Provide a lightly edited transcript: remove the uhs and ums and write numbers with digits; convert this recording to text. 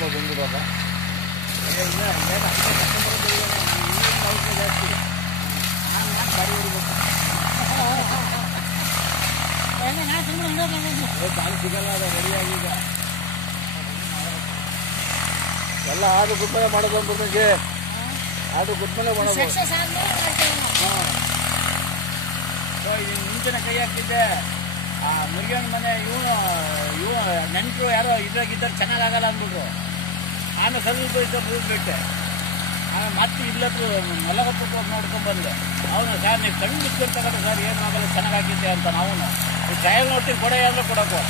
ಮಾಡ್ಕೊಂಡು ಬಂದ್ಬಿಡೋದ ಜಾಸ್ತಿ ಗಾಡಿ ಗಾಳಿ ಸಿಗಲ್ಲ ಅದು ರೆಡಿಯಾಗಿ ಈಗ ಎಲ್ಲ ಆಡು ಗುಡ್ಮನೆ ಮಾಡೋದು ಅಂದ್ಬಿಟ್ಟು ಆಡು ಗುಡ್ಮನೆ ಮಾಡೋದು. ಮುಂಚೆನೆ ಕೈ ಹಾಕ್ತಿದ್ದೆ ಆ ಮುರುಗೇನ ಮನೆ ಇವನು ನೆಂಟರು ಯಾರೋ ಇದ್ರಾಗಿದ್ದಾಗ ಚೆನ್ನಾಗಾಗಲ್ಲ ಅಂದ್ಬಿಟ್ರು. ಆಮೇಲೆ ಸ್ವಲ್ಪ ಬಿಟ್ಟೆ ಮತ್ತೆ ಇಲ್ಲದ್ದು ಮಲಗಪ್ಪಕ್ಕೆ ಹೋಗಿ ನೋಡ್ಕೊಂಡ್ಬಂದೆ. ಅವನು ಸರ್ ನೀವು ಕಣ್ಣು ಬಿಟ್ಕೊಂಡು ತಗೊಂಡು ಸರ್ ಏನು ಆಗಲ್ಲ ಚೆನ್ನಾಗಾಗಿದ್ದೆ ಅಂತ. ನಾವು ಟ್ರಯಲ್ ನೋಡ್ತೀನಿ ಕೊಡ ಅಂದ್ರೆ ಕೊಡೋಕ್ಕೋ